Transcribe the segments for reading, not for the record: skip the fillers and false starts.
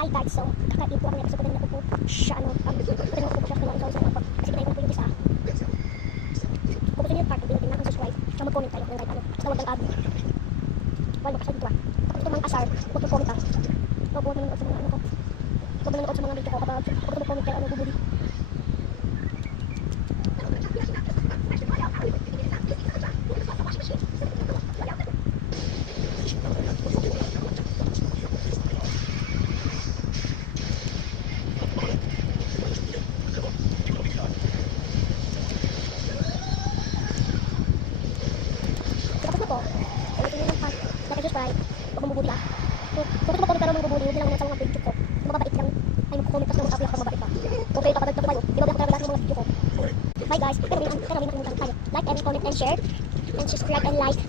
Hi guys, so kakain po ako ng episode na po siya pwede mo po siya kung ano sa kasi kinain po yung isa. Kung gusto niyo part 2 din na subscribe, so mag-comment tayo ng kahit ano. Basta wag lang tabi. Wala pa sa dito. Tapos itong mga asar, mag-comment ka. Huwag mo nanonood sa mga ano ko. Huwag mo nanonood sa mga video ko kapag mag-comment kayo ano bubuli. Subscribe, huwag mong bubuli ah. Kung gusto mo comment pero mong bubuli, huwag lang naman sa mga video ko. Kung mababait lang, ay mag-comment tapos mag-upload ako mababait pa. Kung kayo papadagdag tayo, di ba talaga lahat ng mga video ko. Bye guys, pero nakalimutan tayo. Like and comment and share, and subscribe and like.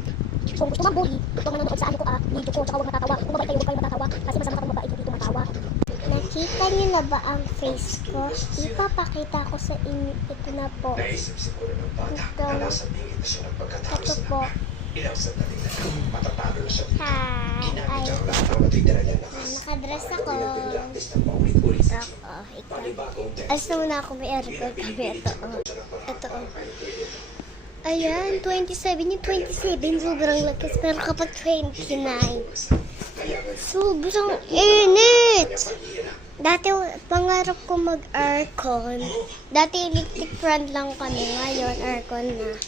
Kung gusto mong bully, huwag manonood sa ano ko video ko, tsaka huwag matatawa. Kung mabait kayo, huwag kayo matatawa, kasi masama kapag mabait hindi tumatawa. Nakita niyo na ba ang face ko? Ipapakita ko sa inyo, ito na po. Ito po. Ilang sandali na matatalo na siya. Hi! Ginamit ang lahat ng matigdaran niya lakas. Nakadress ako. Pinag-practice ng paulit-ulit sa Ikaw. panibagong Alas na muna ako may aircon kami. Ito Ayan, 27. Yung 27, sobrang lakas. Pero kapag 29, sobrang init. Dati, pangarap ko mag-aircon. Dati, electric fan lang kami. Ngayon, aircon na.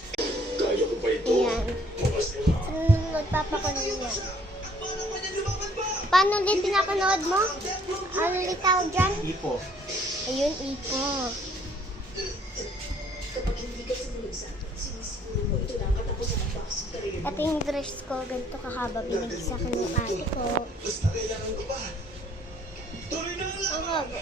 Ayan. Magpapakon niya. Paano ulit pinapanood mo? Ano ulit tawag dyan? Ipo. Ayun, ipo. Ito yung dress ko. Ganito kahaba. Binigay sa akin ng ate ko. Ang haba.